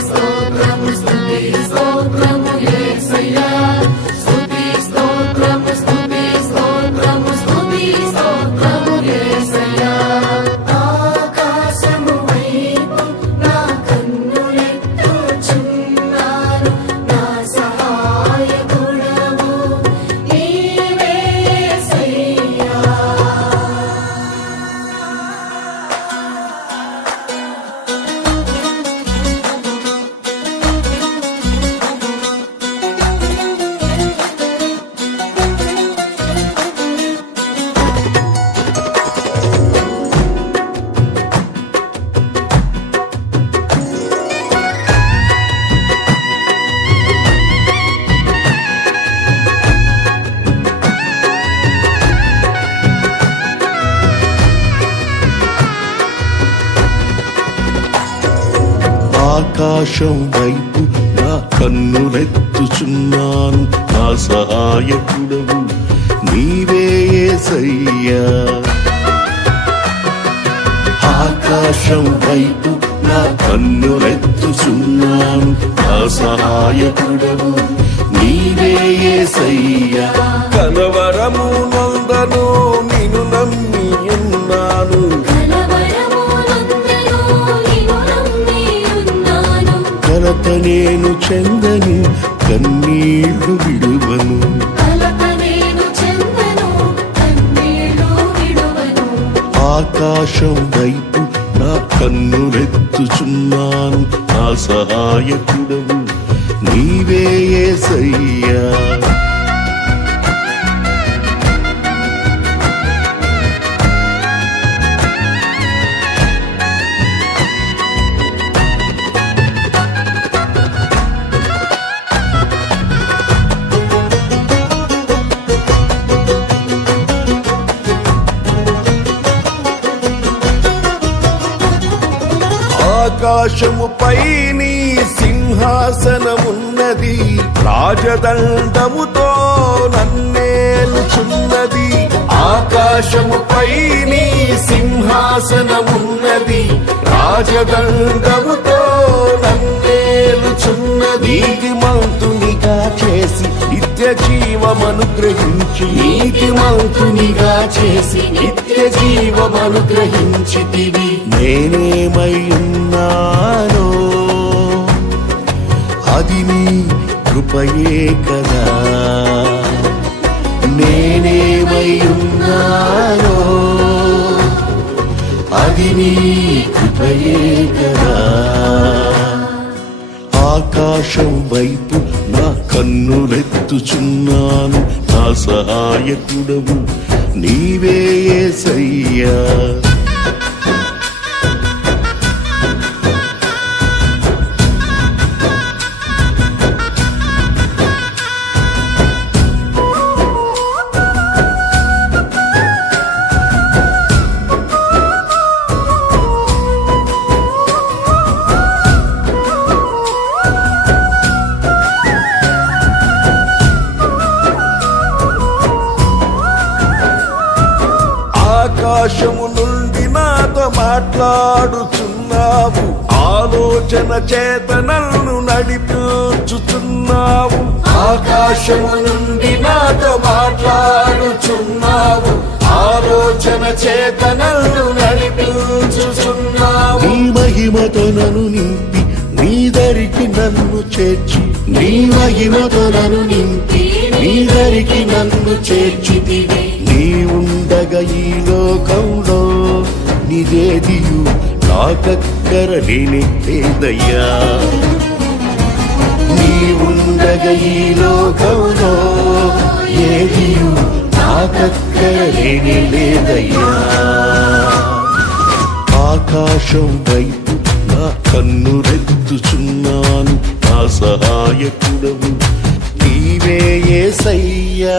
స్తోత్రము స్తుతి స్తోత్రము యేసయ్యా స్తుతి స్తోత్రము స్తుతి స్తోత్రము స్తుతి స్తోత్రము యేసయ్యా ఆకాశము వైపు నా కన్నులెత్తుచున్నాను నా సహాయకుడవు నీవే యేసయ్యా ఆకాశం వైపు నా కన్నులెత్తుచున్నాను నా సహాయకుడవు నీవే యేసయ్యా ఆకాశం వైపు నా కన్నులెత్తుచున్నాను నా సహాయకుడవు నీవే యేసయ్యా కలవరము నందను నిన్ను నమ్మి ఉన్నాను కలత నేను చెందని కన్నీళ్లు విడువను ఆకాశం వైపు నా కన్నులెత్తుచున్నాను నా సహాయకుడవు నీవే యేసయ్యా ఆకాశముపై నీ సింహాసనమున్నది రాజదండముతో నన్నేలుచున్నది ఆకాశముపై నీ సింహాసనమున్నది రాజదండముతో నన్నేలుచున్నది నీతిమంతునిగా చేసి నిత్య జీవమనుగ్రహించి నీతిమంతునిగా చేసి నిత్య జీవమనుగ్రహించితివి నేనేమై ఉన్నానో అది నీ కృపయే కదా నేనేమై ఉన్నానో అది నీ కృపయే కదా ఆకాశం వైపు నా కన్నులెత్తుచున్నాను నా సహాయకుడవు నీవే యేసయ్యా ఆకాశము నుండి నాతో మాట్లాడుచున్నావు ఆలోచన చేత నన్ను నడిపించుచున్నావు ఆకాశము నుండి నాతో మాట్లాడుచున్నావు ఆలోచన చేత నన్ను నడిపించుచున్నావు నీ మహిమతో నన్ను నింపి నీ దరికి నన్ను చేర్చి నీ మహిమతో నన్ను నింపి నీ దరికి నన్ను చేర్చితివి నీ ఉండగా ఈ లోకంలో నిదేదియు నాకక్కర లేదయ్యా నీ ఉండగా ఈ లోకంలో ఏదియు నాకక్కర లేదయ్యా ఆకాశం వైపు నా కన్నులెత్తుచున్నాను నా సహాయకుడవు నీవే యేసయ్యా